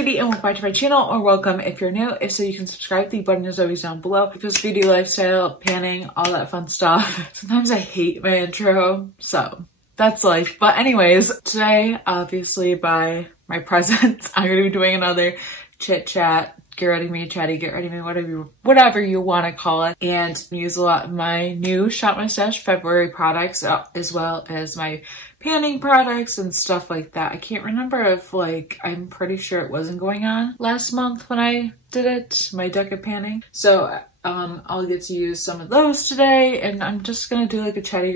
Katie and welcome back to my channel, or welcome if you're new. If so, you can subscribe. The button is always down below. Because beauty, lifestyle, panning, all that fun stuff. Sometimes I hate my intro, so that's life. But anyways, today, obviously by my presence, I'm gonna be doing another chit chat. Get ready me, chatty, get ready me, whatever you want to call it, and use a lot of my new Shop My Stash February products, as well as my panning products and stuff like that. I can't remember if I'm pretty sure it wasn't going on last month when I did it, my deck of panning. So I'll get to use some of those today, and I'm just gonna do like a chatty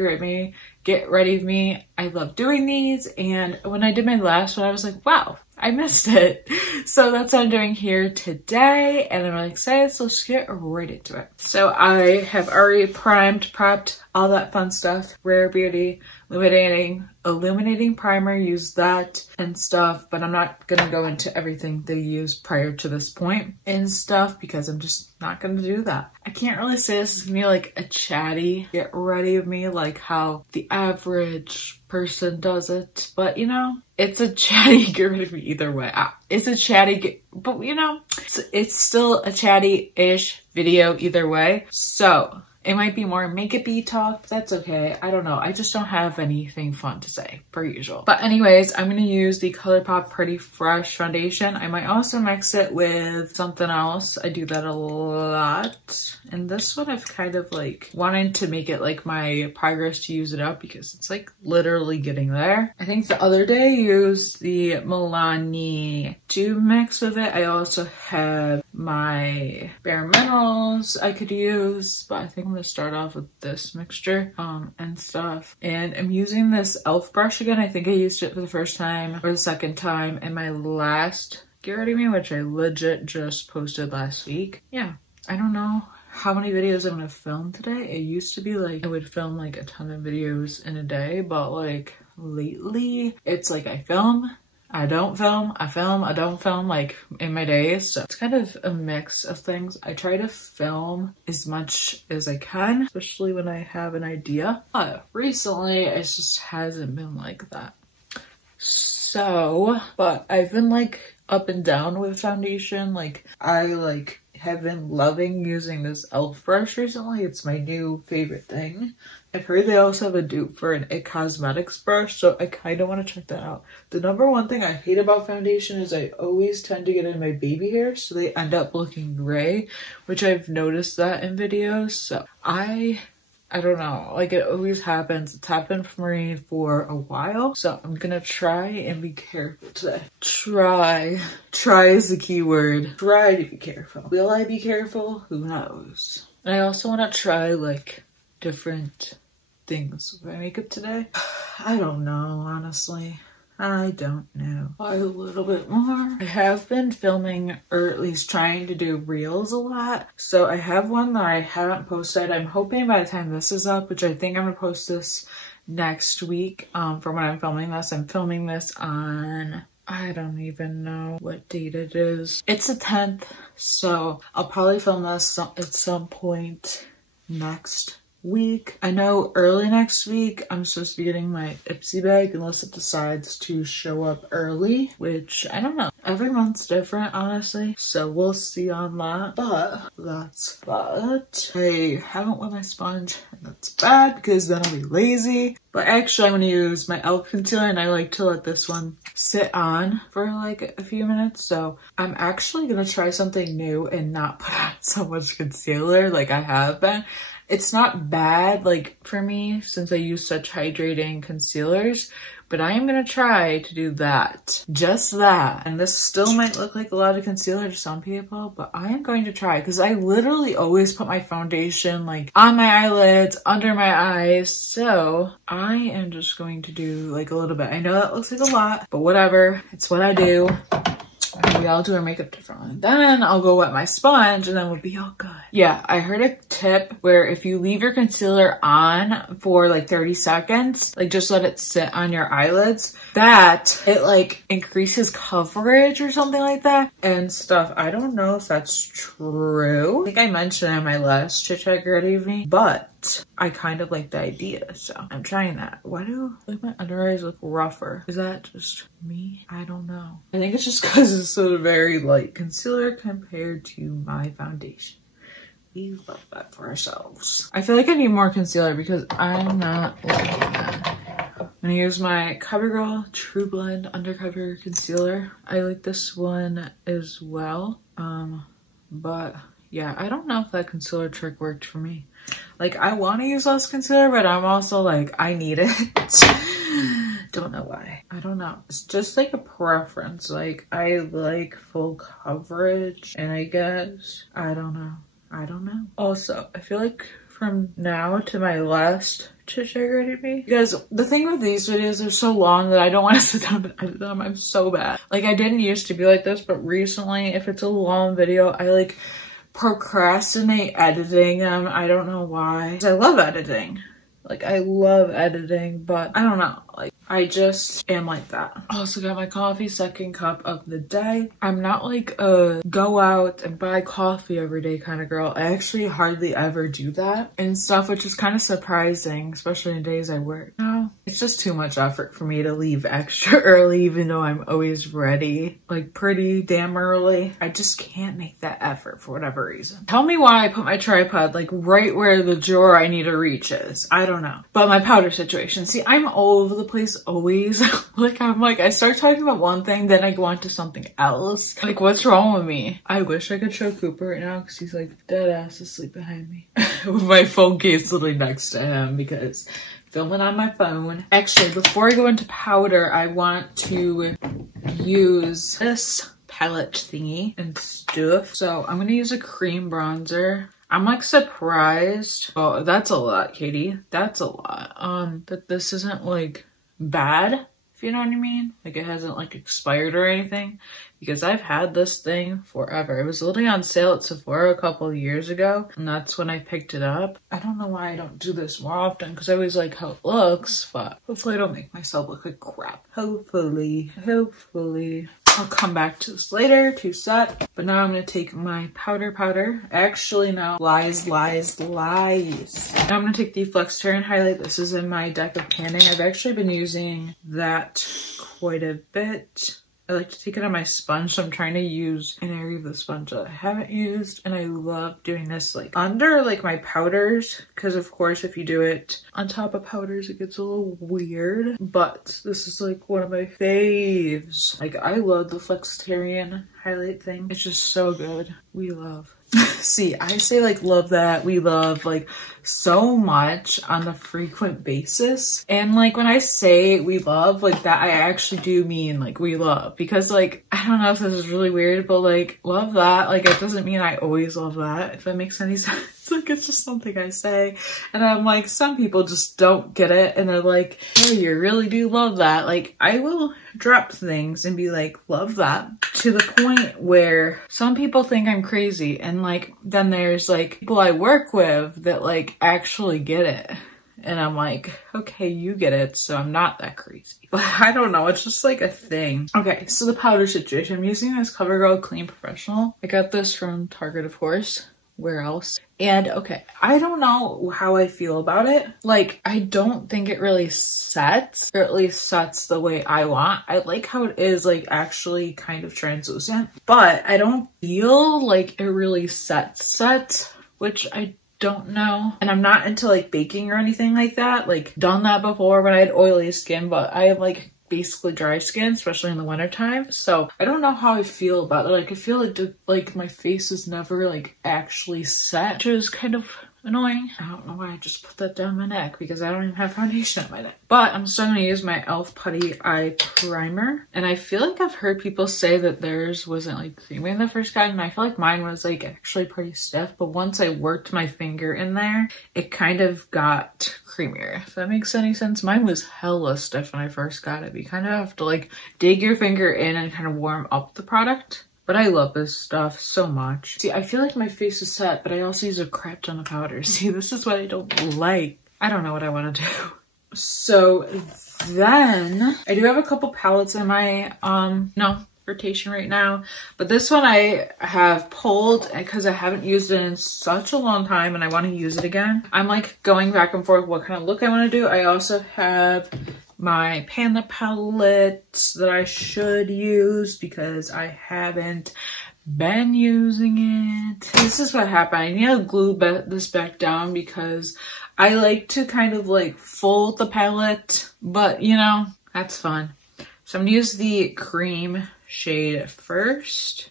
get ready with me. I love doing these, and when I did my last one, I was like, wow, I missed it. So that's what I'm doing here today, and I'm really excited, so let's get right into it. So I have already primed, prepped, all that fun stuff. Rare Beauty illuminating primer, use that and stuff, but I'm not gonna go into everything they used prior to this point and stuff because I'm just not gonna do that. I can't really say this is gonna be like a chatty get ready with me like how the average person does it, but you know, it's a chatty get ready with me either way. It's a chatty but you know, it's still a chatty-ish video either way. So it might be more makeup-y talk, but that's okay. I don't know. I just don't have anything fun to say, per usual. But anyways, I'm going to use the Colourpop Pretty Fresh foundation. I might also mix it with something else. I do that a lot. And this one I've kind of wanted to make it like my progress to use it up because it's literally getting there. I think the other day I used the Milani to mix with it. I also have my Bare Minerals I could use, but I think I'm gonna start off with this mixture and stuff. And I'm using this e.l.f. brush again. I think I used it for the first time or the second time in my last Get Ready Me, which I legit just posted last week. Yeah, I don't know how many videos I'm gonna film today. It used to be I would film a ton of videos in a day, but lately it's I film, I don't film, I film, I don't film in my days. So it's kind of a mix of things. I try to film as much as I can, especially when I have an idea. But recently it just hasn't been like that. So, but I've been up and down with foundation. I have been loving using this e.l.f. brush recently. It's my new favorite thing. I've heard they also have a dupe for an It Cosmetics brush, so I kind of want to check that out. The number one thing I hate about foundation is I always tend to get in my baby hair, so they end up looking gray, which I've noticed that in videos. So I don't know, it always happens. It's happened for me for a while, so I'm gonna try and be careful today. Try is the key word. Try to be careful. Will I be careful? Who knows? And I also want to try different things with my makeup today. I don't know, honestly. I don't know. A little bit more. I have been filming, or at least trying to do reels a lot. So I have one that I haven't posted. I'm hoping by the time this is up, which I think I'm gonna post this next week, from when I'm filming this. I'm filming this on, I don't even know what date it is. It's the 10th, so I'll probably film this at some point next week. I know early next week I'm supposed to be getting my Ipsy bag unless it decides to show up early, which I don't know. Every month's different, honestly, so we'll see on that. But I haven't wet my sponge, and that's bad because then I'll be lazy. But actually I'm gonna use my e.l.f. concealer, and I like to let this one sit on for a few minutes. So I'm actually gonna try something new and not put on so much concealer like I have been. It's not bad for me since I use such hydrating concealers, but I am gonna try to do that. Just that. And this still might look like a lot of concealer to some people, but I am going to try because I literally always put my foundation on my eyelids, under my eyes. So I am just going to do a little bit. I know that looks like a lot, but whatever. It's what I do. We all do our makeup differently. Then I'll go wet my sponge and then we'll be all good. Yeah, I heard a tip where if you leave your concealer on for like 30 seconds, like just let it sit on your eyelids, that it like increases coverage or something like that and stuff. I don't know if that's true. I think I mentioned it in my last Chatty Get Ready with me, but I kind of like the idea, so I'm trying that. Why do like my under eyes look rougher? Is that just me? I don't know. I think it's just because it's a very light concealer compared to my foundation. We love that for ourselves. I feel like I need more concealer because I'm not liking that. I'm gonna use my Covergirl True Blend Undercover Concealer. I like this one as well. But yeah, I don't know if that concealer trick worked for me. Like, I want to use less concealer, but I'm also like, I need it. Don't know why. I don't know. It's just like a preference. Like, I like full coverage, and I guess, I don't know. Also, I feel like from now to my last Chatty Get Ready me, because the thing with these videos, they're so long that I don't want to sit down and edit them. I'm so bad. Like, I didn't used to be like this, but recently, if it's a long video, I like procrastinate editing them. I don't know why. 'Cause I love editing. Like, I love editing, but I don't know. Like, I just am like that. Also got my coffee, second cup of the day. I'm not like a go out and buy coffee every day kind of girl. I actually hardly ever do that and stuff, which is kind of surprising, especially in days I work. No, it's just too much effort for me to leave extra early, even though I'm always ready, like pretty damn early. I just can't make that effort for whatever reason. Tell me why I put my tripod like right where the drawer I need to reach is. I don't know. But my powder situation. See, I'm all over the place always. I start talking about one thing, then I go on to something else. Like, what's wrong with me? I wish I could show Cooper right now because he's like dead ass asleep behind me with my phone case literally next to him because I'm filming on my phone. Actually, before I go into powder, I want to use this palette thingy and stuff. So I'm gonna use a cream bronzer. I'm like surprised. Oh, that's a lot, Katie. That's a lot. That this isn't like bad, if you know what I mean. Like, it hasn't like expired or anything, because I've had this thing forever. It was literally on sale at Sephora a couple of years ago, and that's when I picked it up. I don't know why I don't do this more often, because I always like how it looks, but hopefully I don't make myself look like crap. Hopefully. I'll come back to this later to set. But now I'm gonna take my powder. Actually, no. Lies. Now I'm gonna take the Flexterian highlight. This is in my deck of panning. I've actually been using that quite a bit. I like to take it on my sponge, so I'm trying to use an area of the sponge that I haven't used, and I love doing this like under like my powders, because of course if you do it on top of powders it gets a little weird, but this is like one of my faves. Like, I love the Flexterian highlight thing. It's just so good. We love. See, I say like love that, we love like so much on a frequent basis. And like when I say we love like that, I actually do mean like we love, because like, I don't know if this is really weird, but like love that, like it doesn't mean I always love that, if that makes any sense. Like, it's just something I say, and I'm like, some people just don't get it and they're like, oh, you really do love that. Like, I will drop things and be like, love that, to the point where some people think I'm crazy, and like then there's like people I work with that like actually get it, and I'm like, okay, you get it, so I'm not that crazy. But I don't know, it's just like a thing. Okay, so the powder situation. I'm using this Covergirl Clean Professional. I got this from Target, of course. Where else? And okay, I don't know how I feel about it. Like, I don't think it really sets, or at least sets the way I want. I like how it is like actually kind of translucent, but I don't feel like it really sets, which I don't know. And I'm not into like baking or anything like that. Like, done that before when I had oily skin, but I have like basically dry skin, especially in the winter time. So I don't know how I feel about it. Like, I feel like my face is never like actually set, which is kind of annoying. I don't know why I just put that down my neck, because I don't even have foundation on my neck. But I'm still gonna use my e.l.f. Putty Eye Primer. And I feel like I've heard people say that theirs wasn't like creamy in the first time, and I feel like mine was like actually pretty stiff. But once I worked my finger in there, it kind of got creamier, if that makes any sense. Mine was hella stiff when I first got it. You kind of have to like dig your finger in and kind of warm up the product. But I love this stuff so much. See, I feel like my face is set, but I also use a crap ton of powder. See, this is what I don't like. I don't know what I want to do. So then I do have a couple palettes in my rotation right now, but this one I have pulled because I haven't used it in such a long time and I want to use it again. I'm like going back and forth what kind of look I want to do. I also have my Panda palette that I should use because I haven't been using it. This is what happened. I need to glue this back down because I like to kind of like fold the palette, but you know, that's fun. So I'm gonna use the cream shade first,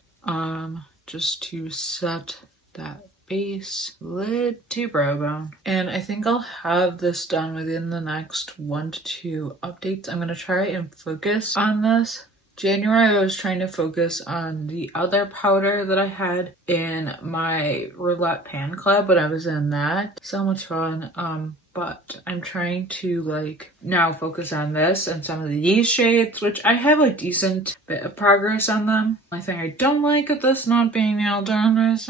just to set that base lid to brow bone. And I think I'll have this done within the next 1 to 2 updates. I'm gonna try and focus on this. January I was trying to focus on the other powder that I had in my roulette pan club when I was in that. So much fun. But I'm trying to like now focus on this and some of these shades, which I have a decent bit of progress on them. The only thing I don't like of this not being nailed down is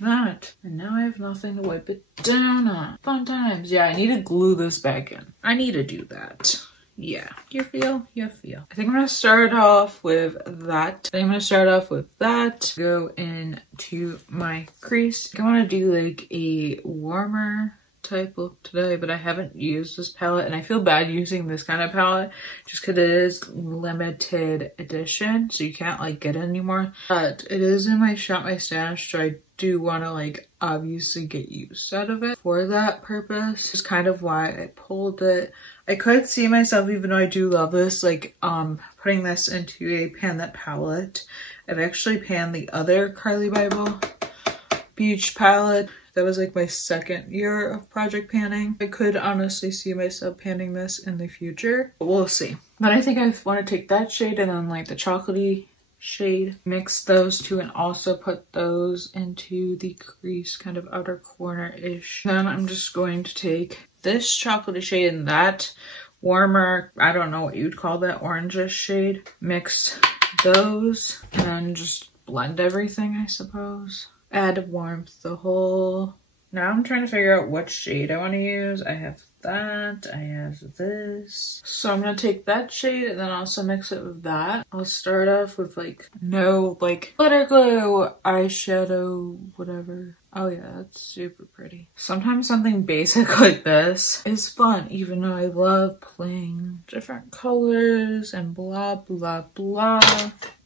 that. And now I have nothing to wipe it down on. Fun times. Yeah, I need to glue this back in. I need to do that. Yeah, you feel? I think I'm gonna start off with that. Go into my crease. I want to do like a warmer type look today, but I haven't used this palette and I feel bad using this kind of palette just because it is limited edition, so you can't like get it anymore. But it is in my Shop My Stash, so I do want to like obviously get use out of it for that purpose. It's kind of why I pulled it. I could see myself, even though I do love this, like putting this into a pan palette. I've actually panned the other Carli bybel beach palette. That was like my second year of project panning. I could honestly see myself panning this in the future, but we'll see. But I think I want to take that shade and then like the chocolatey shade, mix those two and also put those into the crease kind of outer corner-ish. Then I'm just going to take this chocolatey shade and that warmer, I don't know what you'd call that, orangish shade, mix those and then just blend everything, I suppose. Add warmth the whole. Now I'm trying to figure out what shade I want to use. I have that, I have this. So I'm gonna take that shade and then also mix it with that. I'll start off with like no like glitter glue, eyeshadow, whatever. Oh yeah, that's super pretty. Sometimes something basic like this is fun, even though I love playing different colors and blah blah blah.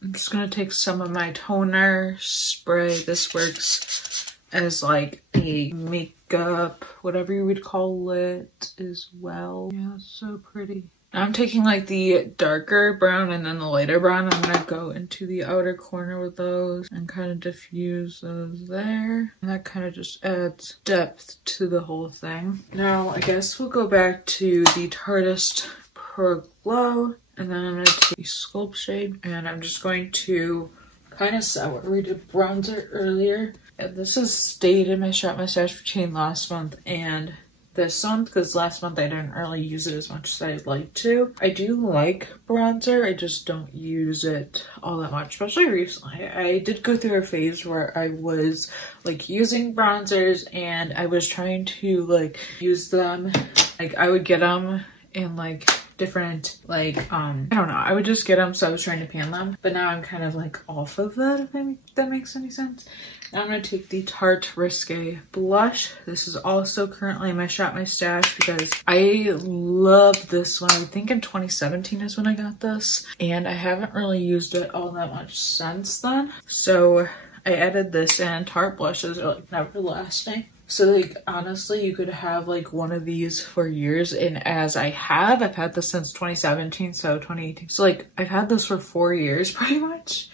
I'm just gonna take some of my toner spray. This works as like a makeup, whatever you would call it as well. Yeah, it's so pretty. Now I'm taking like the darker brown and then the lighter brown. I'm gonna go into the outer corner with those and kind of diffuse those there. And that kind of just adds depth to the whole thing. Now I guess we'll go back to the Tarte Pro Glow. And then I'm gonna take the Sculpt shade and I'm just going to kind of set what we did bronzer earlier. And this has stayed in my Shop My Stash between last month and this month because last month I didn't really use it as much as I'd like to. I do like bronzer, I just don't use it all that much, especially recently. I did go through a phase where I was like using bronzers and I was trying to like use them. Like I would get them in like different like I don't know, I would just get them, so I was trying to pan them, but now I'm kind of like off of that, if that makes any sense. Now I'm going to take the Tarte Risque blush. This is also currently in my Shop My Stash because I love this one. I think in 2017 is when I got this and I haven't really used it all that much since then. So I added this in. Tarte blushes are like never lasting. So like honestly you could have like one of these for years, and as I've had this since 2017, so 2018. So like I've had this for 4 years pretty much,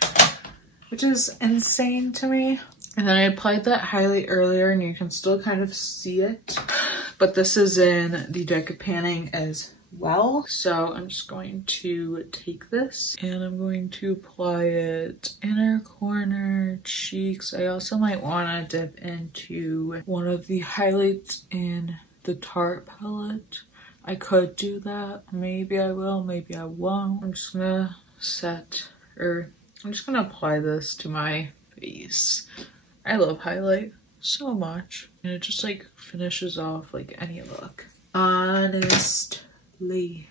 which is insane to me. And then I applied that highlight earlier and you can still kind of see it, but this is in the deck of panning as well. So I'm just going to take this and I'm going to apply it inner corner, cheeks. I also might want to dip into one of the highlights in the Tarte palette. I could do that. Maybe I will, maybe I won't. I'm just gonna set or I'm just gonna apply this to my face. I love highlight so much, and it just like finishes off like any look. Honestly,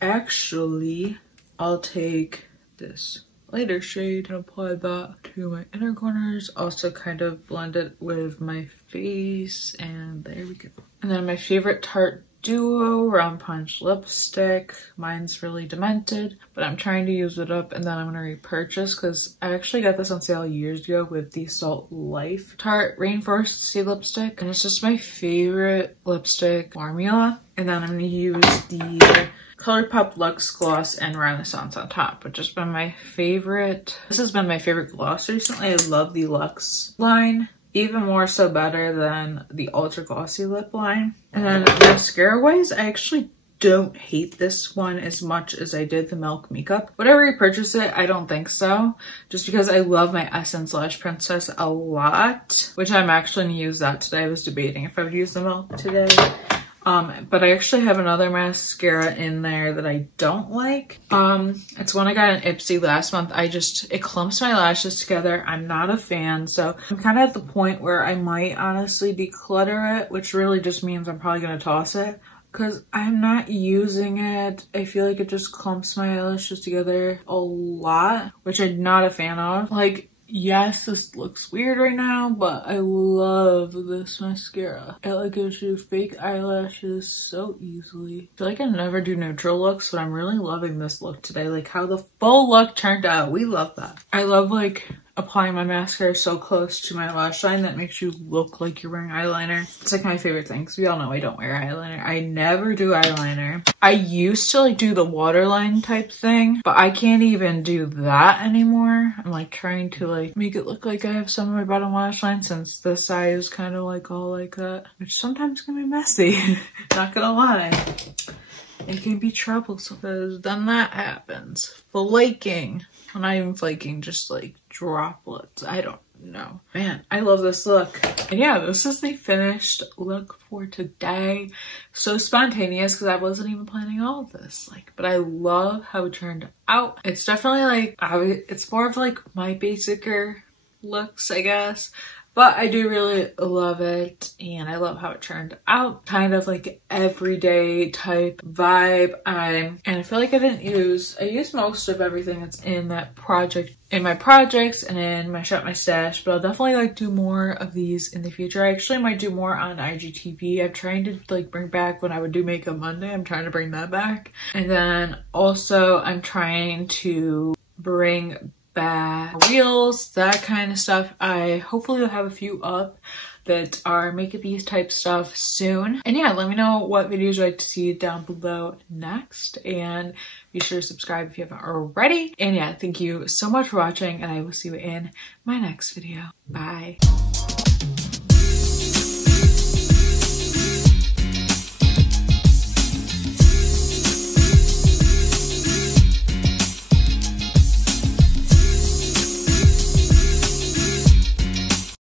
actually, I'll take this lighter shade and apply that to my inner corners. Also kind of blend it with my face, and there we go. And then my favorite Tarte Duo Round Punch lipstick. Mine's really demented, but I'm trying to use it up, and then I'm gonna repurchase because I actually got this on sale years ago with the Salt Life Tarte Rainforest Sea lipstick, and it's just my favorite lipstick formula. And then I'm gonna use the Colourpop Luxe Gloss and Renaissance on top, which has been my favorite. This has been my favorite gloss recently. I love the Luxe line. Even more so better than the Ultra Glossy lip line. And then mascara wise, I actually don't hate this one as much as I did the Milk Makeup. Would I repurchase it? I don't think so. Just because I love my Essence Lash Princess a lot, which I'm actually gonna use that today. I was debating if I would use the Milk today. But I actually have another mascara in there that I don't like. It's one I got in Ipsy last month. It clumps my lashes together. I'm not a fan, so I'm kind of at the point where I might honestly declutter it, which really just means I'm probably gonna toss it because I'm not using it. I feel like it just clumps my eyelashes together a lot, which I'm not a fan of. Like, yes, this looks weird right now, but I love this mascara. It like gives you fake eyelashes so easily. I feel like I never do neutral looks, but I'm really loving this look today. Like how the full look turned out. We love that. I love like applying my mascara so close to my lash line that makes you look like you're wearing eyeliner. It's like my favorite thing because we all know I don't wear eyeliner. I never do eyeliner. I used to like do the waterline type thing, but I can't even do that anymore. I'm like trying to like make it look like I have some of my bottom lash line since this eye is kind of like all like that, which sometimes can be messy. Not gonna lie. It can be troublesome because then that happens. Flaking. Well, not even flaking, just like droplets. I don't know. Man, I love this look. And yeah, this is the finished look for today. So spontaneous because I wasn't even planning all of this. Like, but I love how it turned out. It's definitely like, it's more of like my basicer looks, I guess. But I do really love it, and I love how it turned out. Kind of like everyday type vibe. And I feel like I used most of everything that's in that project, in my projects and in my Shop My Stash, but I'll definitely like do more of these in the future. I actually might do more on IGTV. I'm trying to like bring back when I would do Makeup Monday. I'm trying to bring that back. And then also I'm trying to bring reels, that kind of stuff. I hopefully will have a few up that are makeup-y type stuff soon. And yeah, let me know what videos you'd like to see down below next, and be sure to subscribe if you haven't already. And yeah, thank you so much for watching, and I will see you in my next video. Bye.